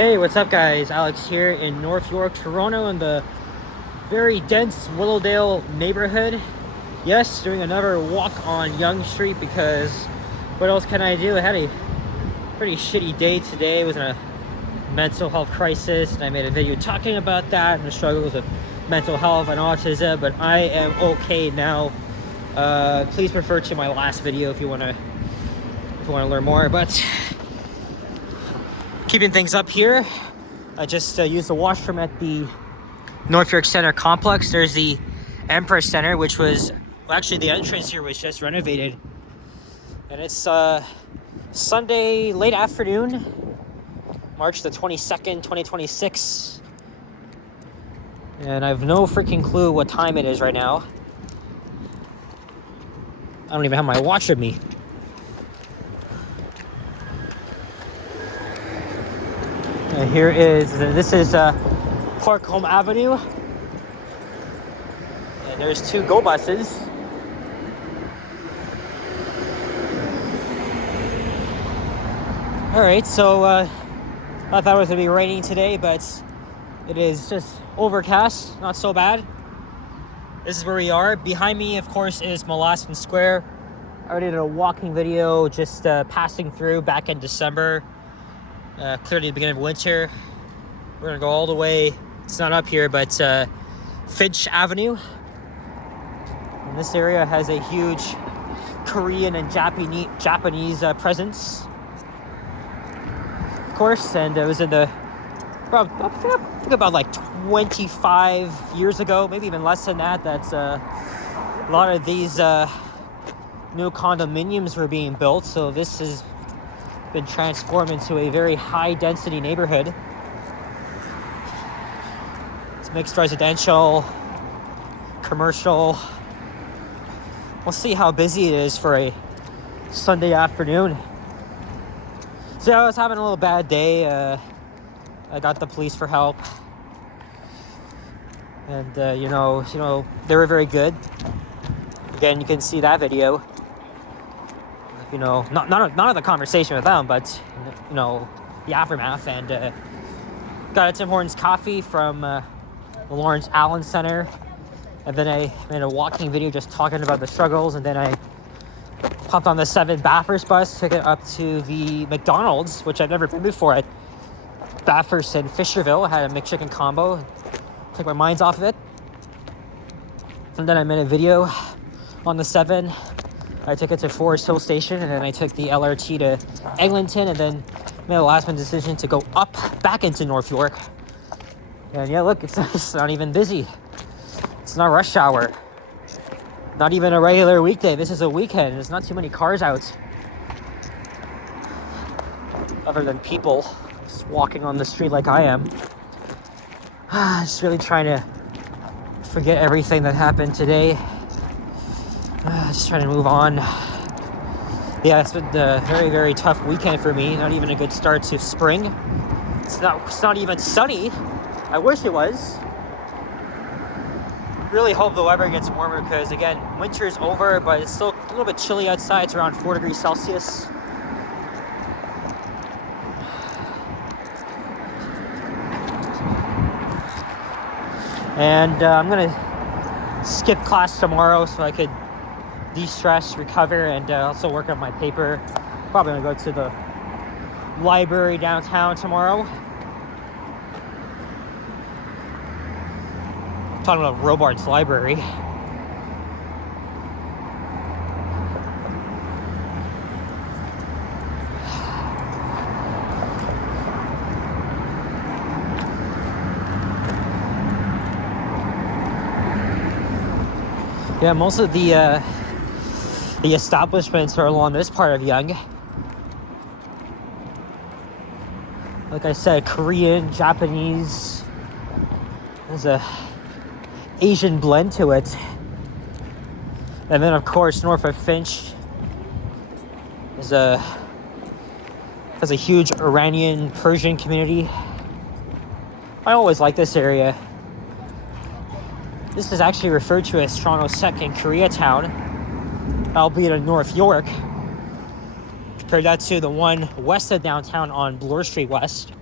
Hey, what's up guys? Alex here in North York, Toronto in the very dense Willowdale neighborhood. Yes, doing another walk on Yonge Street because what else can I do? I had a pretty shitty day today. I was in a mental health crisis and I made a video talking about that and the struggles of mental health and autism, but I am okay now. Please refer to my last video if you want to learn more, but keeping things up here. I just used the washroom at the North York Center complex. There's the Empress Center, which was, well, actually the entrance here was just renovated. And it's Sunday late afternoon, March the 22nd, 2026. And I have no freaking clue what time it is right now. I don't even have my watch with me. And here is, this is Park Home Avenue. And there's two go buses. Alright, so I thought it was going to be raining today, but it is just overcast, not so bad. This is where we are. Behind me, of course, is Molasses Square. I already did a walking video just passing through back in December. Clearly the beginning of winter. We're gonna go all the way, it's not up here, but Finch Avenue. And this area has a huge Korean and Japanese presence, of course. And it was in the, I think about like 25 years ago, maybe even less than that, that's a lot of these new condominiums were being built. So this has been transformed into a very high density neighborhood. It's mixed residential, commercial. We'll see how busy it is for a Sunday afternoon. So I was having a little bad day. I got the police for help, and you know they were very good. Again, you can see that video. You know, not of the conversation with them, but you know, the aftermath. And got a Tim Hortons coffee from the Lawrence Allen Center, and then I made a walking video just talking about the struggles. And then I hopped on the 7 Bathurst bus, took it up to the McDonald's, which I've never been before, at Bathurst and Fisherville. I had a McChicken combo, took my minds off of it. And then I made a video on the 7. I took it to Forest Hill Station, and then I took the LRT to Eglinton, and then made a last minute decision to go up back into North York. And yeah, look, it's not even busy. It's not rush hour. Not even a regular weekday. This is a weekend. There's not too many cars out, other than people just walking on the street like I am. Just really trying to forget everything that happened today. Just trying to move on. Yeah, it's been a very, very tough weekend for me. Not even a good start to spring. It's not even sunny. I wish it was. Really hope the weather gets warmer because, again, winter's over, but it's still a little bit chilly outside. It's around 4 degrees Celsius. And I'm gonna skip class tomorrow so I could de-stress, recover, and also work on my paper. Probably gonna go to the library downtown tomorrow. I'm talking about Robarts Library. Yeah, most of the establishments are along this part of Yonge. Like I said, Korean, Japanese. There's a Asian blend to it. And then of course north of Finch has a huge Iranian Persian community. I always like this area. This is actually referred to as Toronto's second Koreatown, albeit in North York. Compare that to the one west of downtown on Bloor Street West.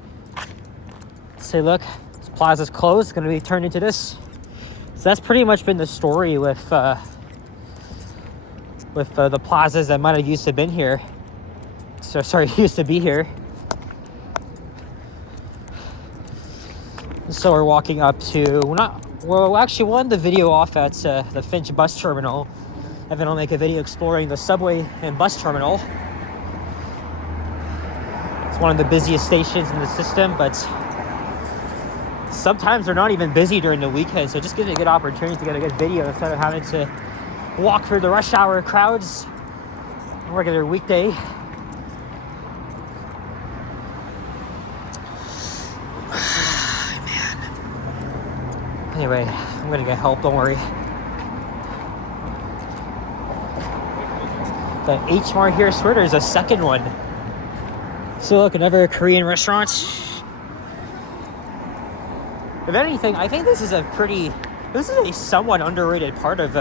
say, look, this plaza's closed, it's gonna be turned into this. So that's pretty much been the story with the plazas that might have used to been here. So sorry, used to be here. So we're walking up to, we'll actually end the video off at the Finch bus terminal, and then I'll make a video exploring the subway and bus terminal. It's one of the busiest stations in the system, but sometimes they're not even busy during the weekend, so it just gives me a good opportunity to get a good video instead of having to walk through the rush hour crowds on a regular weekday. Anyway, I'm gonna get help, don't worry. The H Mart here, I swear there's a second one. So look, another Korean restaurant. If anything, I think this is a somewhat underrated part of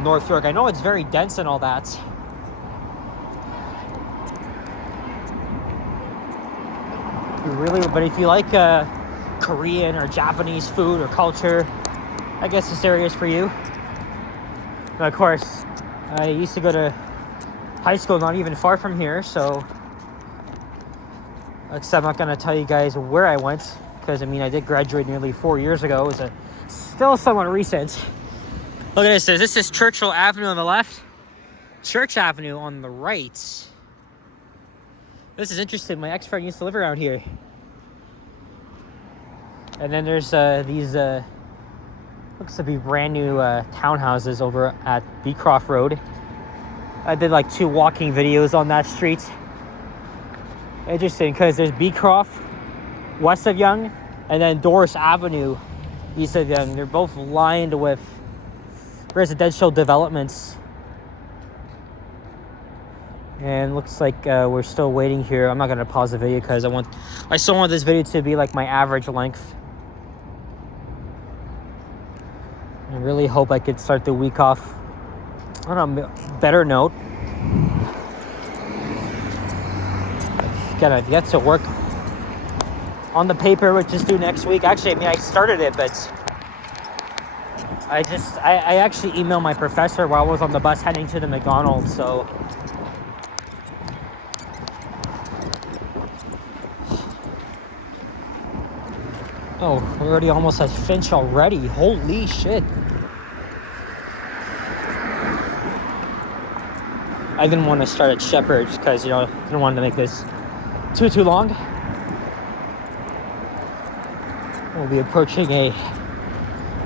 North York. I know it's very dense and all that. But if you like Korean or Japanese food or culture, I guess this area is for you. But of course, I used to go to high school not even far from here, so except I'm not gonna tell you guys where I went, because I mean I did graduate nearly 4 years ago. It's still somewhat recent. Look at this. This is Churchill Avenue on the left, Church Avenue on the right. This is interesting. My ex-friend used to live around here. And then there's these looks to be brand new townhouses over at Beecroft Road. I did like 2 walking videos on that street. Interesting, because there's Beecroft west of Yonge, and then Doris Avenue east of Yonge. They're both lined with residential developments. And looks like we're still waiting here. I'm not gonna pause the video because I still want this video to be like my average length. I really hope I could start the week off on a better note. Gotta get to work on the paper, which is due next week. Actually, I mean, I started it, but I actually emailed my professor while I was on the bus heading to the McDonald's, so. Oh, we're already almost at Finch already. Holy shit. I didn't want to start at Shepherd's because, I didn't want to make this too long. We'll be approaching a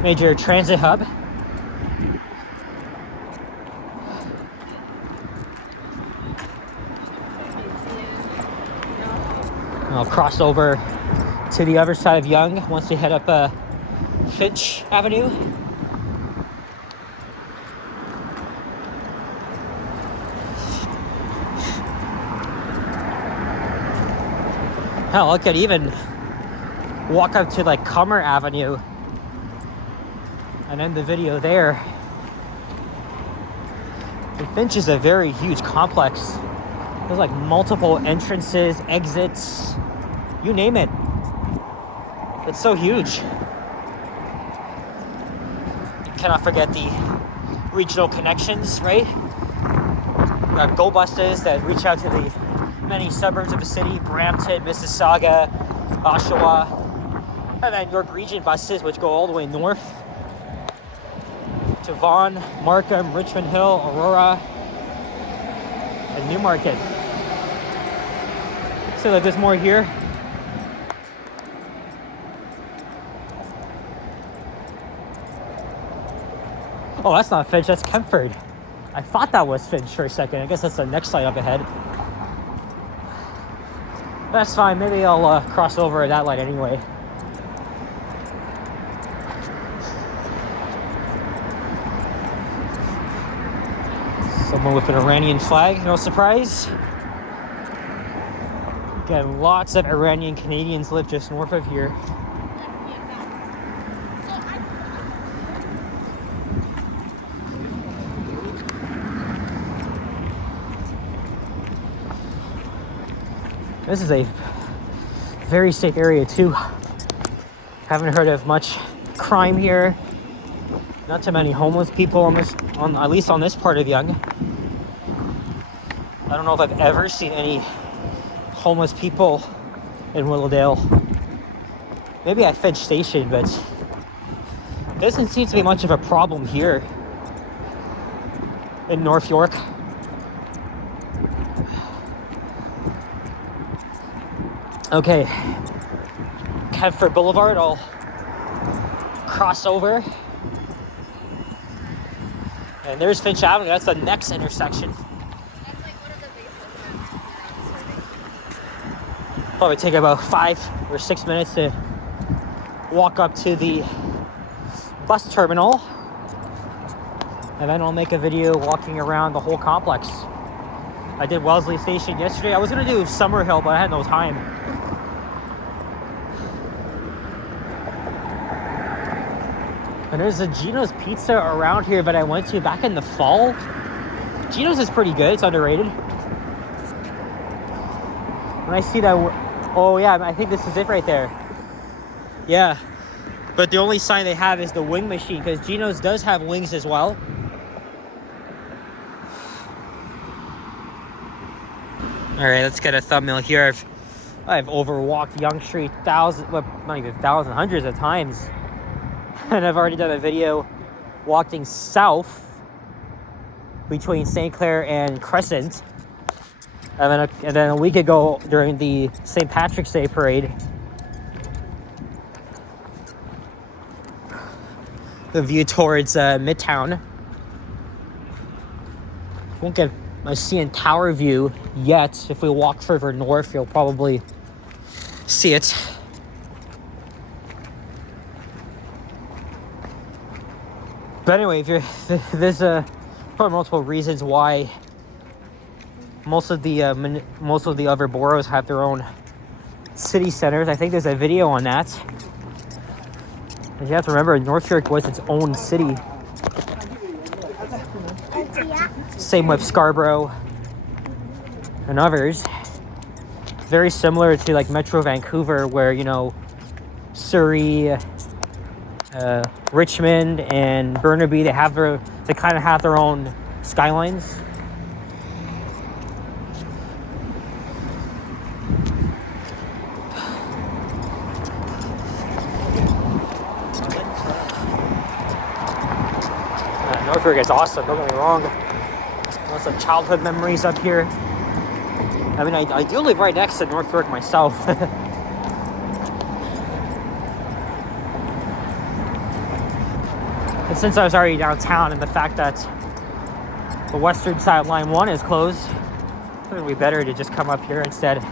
major transit hub. I'll cross over to the other side of Yonge once we head up Finch Avenue. Hell, I could even walk up to like Comer Avenue and end the video there. The Finch is a very huge complex. There's like multiple entrances, exits, you name it. It's so huge. You cannot forget the regional connections, right? We got go buses that reach out to the many suburbs of the city: Brampton, Mississauga, Oshawa, and then York Region buses, which go all the way north to Vaughan, Markham, Richmond Hill, Aurora, and Newmarket. So there's more here. Oh, that's not Finch, that's Kempford. I thought that was Finch for a second. I guess that's the next light up ahead. That's fine, maybe I'll cross over at that light anyway. Someone with an Iranian flag, no surprise. Again, lots of Iranian Canadians live just north of here. This is a Very safe area too. Haven't heard of much crime here. Not too many homeless people at least on this part of Yonge. I don't know if I've ever seen any homeless people in Willowdale. Maybe at Finch Station, but it doesn't seem to be much of a problem here in North York. Okay, Kempford Boulevard, I'll cross over. And there's Finch Avenue, that's the next intersection. That's like one of the bases. Probably take about 5 or 6 minutes to walk up to the bus terminal. And then I'll make a video walking around the whole complex. I did Wellesley Station yesterday. I was gonna do Summerhill, but I had no time. And there's a Gino's Pizza around here that I went to back in the fall. Gino's is pretty good, it's underrated. When I see that, oh yeah, I think this is it right there. Yeah, but the only sign they have is the wing machine, because Gino's does have wings as well. All right, let's get a thumbnail here. I've overwalked Yonge Street hundreds of times. And I've already done a video walking south between St. Clair and Crescent. And then a week ago during the St. Patrick's Day parade, the view towards Midtown. Won't get a CN Tower view yet. If we walk further north, you'll probably see it. But anyway, there's probably multiple reasons why most of the other boroughs have their own city centers. I think there's a video on that. And you have to remember, North York was its own city. Same with Scarborough and others. Very similar to like Metro Vancouver, where, you know, Surrey, Richmond and Burnaby, they kind of have their own skylines. Norfolk is awesome, don't get me wrong. Lots of childhood memories up here. I mean, I do live right next to North York myself. And since I was already downtown, and the fact that the western side of Line 1 is closed, it would be better to just come up here instead.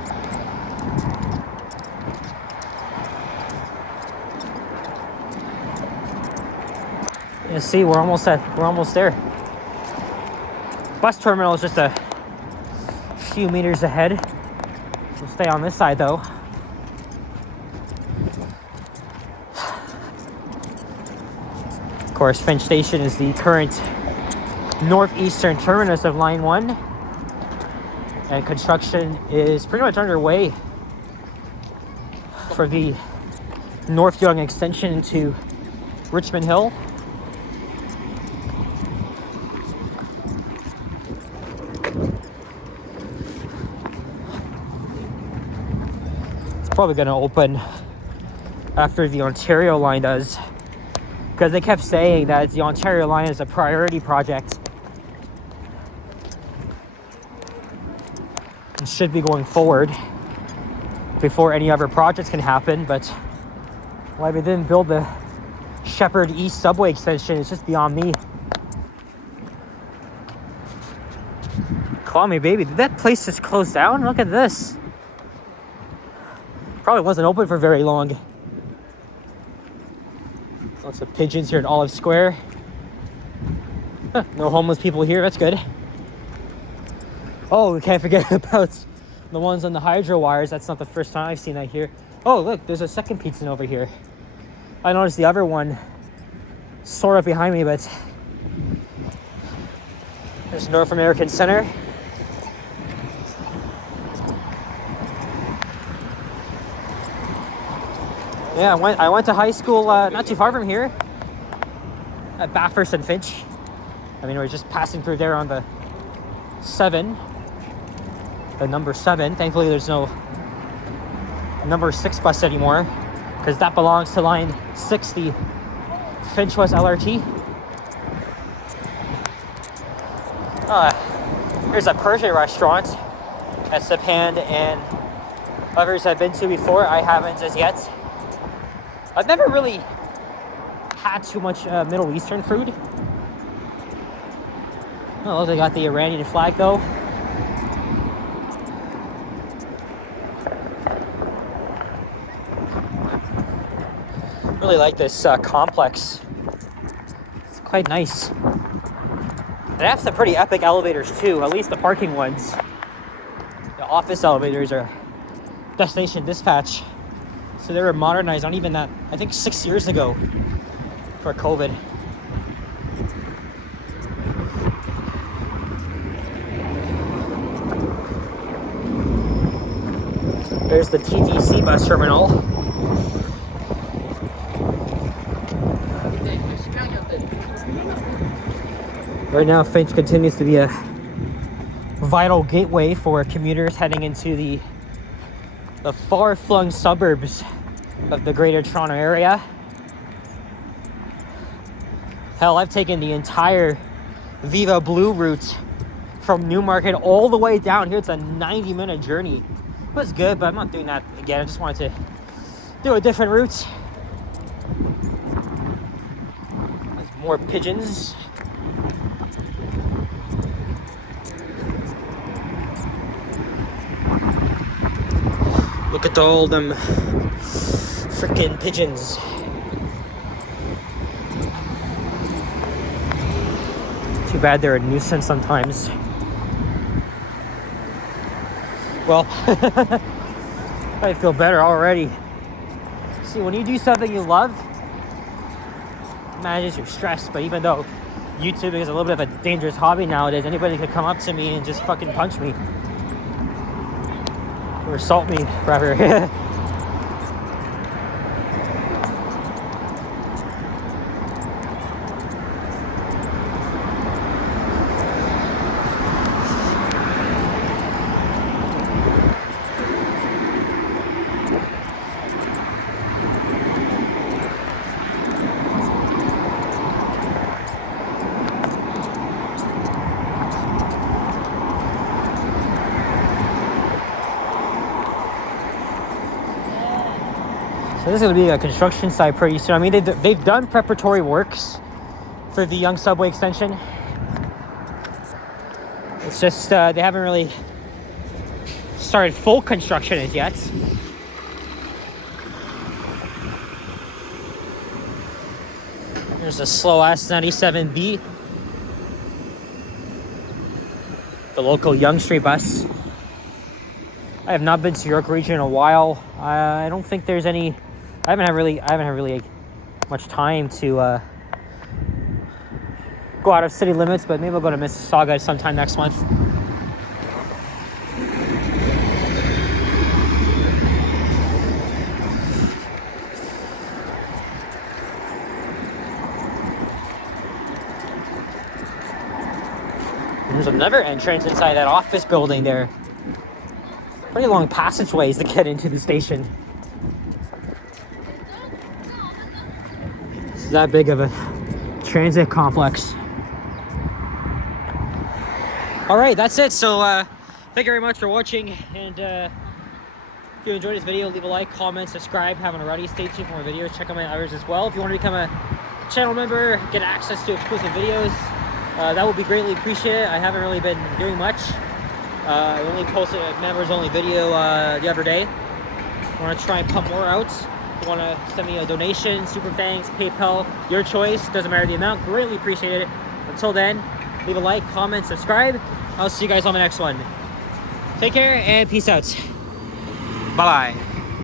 You see, we're almost there. Bus terminal is just a few meters ahead. We'll stay on this side though. Of course, Finch Station is the current northeastern terminus of Line 1, and construction is pretty much underway for the North Yonge extension into Richmond Hill. It's probably going to open after the Ontario line does, because they kept saying that the Ontario line is a priority project. It should be going forward before any other projects can happen, but why they didn't build the Shepherd East subway extension is just beyond me. Call me baby, did that place just close down? Look at this. Probably wasn't open for very long. Lots of pigeons here at Olive Square. Huh, no homeless people here, that's good. Oh, we can't forget about the ones on the hydro wires. That's not the first time I've seen that here. Oh, look, there's a second pizza over here. I noticed the other one sort of behind me, but there's North American Center. Yeah, I went to high school not too far from here, at Bathurst and Finch. I mean, we're just passing through there on the 7, the number 7. Thankfully, there's no number 6 bus anymore, because that belongs to line 60, Finch West LRT. Here's a Persian restaurant at Sepand, and others I've been to before. I haven't as yet. I've never really had too much Middle Eastern food. Oh, they got the Iranian flag though. Really like this complex. It's quite nice. They have some pretty epic elevators too, at least the parking ones. The office elevators are destination dispatch. So they were modernized not even that, I think 6 years ago for COVID. There's the TTC bus terminal. Right now, Finch continues to be a vital gateway for commuters heading into the far-flung suburbs of the Greater Toronto Area. Hell, I've taken the entire Viva Blue route from Newmarket all the way down here. It's a 90-minute journey. It was good, but I'm not doing that again. I just wanted to do a different route. There's more pigeons. Look at all them freaking pigeons. Too bad they're a nuisance sometimes. Well, I feel better already. See, when you do something you love, it manages your stress. But even though YouTube is a little bit of a dangerous hobby nowadays, anybody could come up to me and just fucking punch me. Or assault me, rather. So this is going to be a construction site pretty soon. I mean, they've done preparatory works for the Yonge subway extension. It's just they haven't really started full construction as yet. There's a slow S97B, the local Yonge Street bus. I have not been to York Region in a while. I don't think there's any. I haven't had really much time to go out of city limits, but maybe I'll go to Mississauga sometime next month. There's another entrance inside that office building there. Pretty long passageways to get into the station. It's that big of a transit complex. All right, that's it. So thank you very much for watching, and if you enjoyed this video, leave a like, comment, subscribe. Haven't already, stay tuned for more videos. Check out my others as well. If you want to become a channel member, get access to exclusive videos, that would be greatly appreciated. I haven't really been doing much. I only posted a members only video the other day. I want to try and pump more out. If you want to send me a donation, super thanks, PayPal, your choice, doesn't matter the amount, greatly appreciate it. Until then, leave a like, comment, subscribe. I'll see you guys on the next one. Take care and peace out. Bye-bye.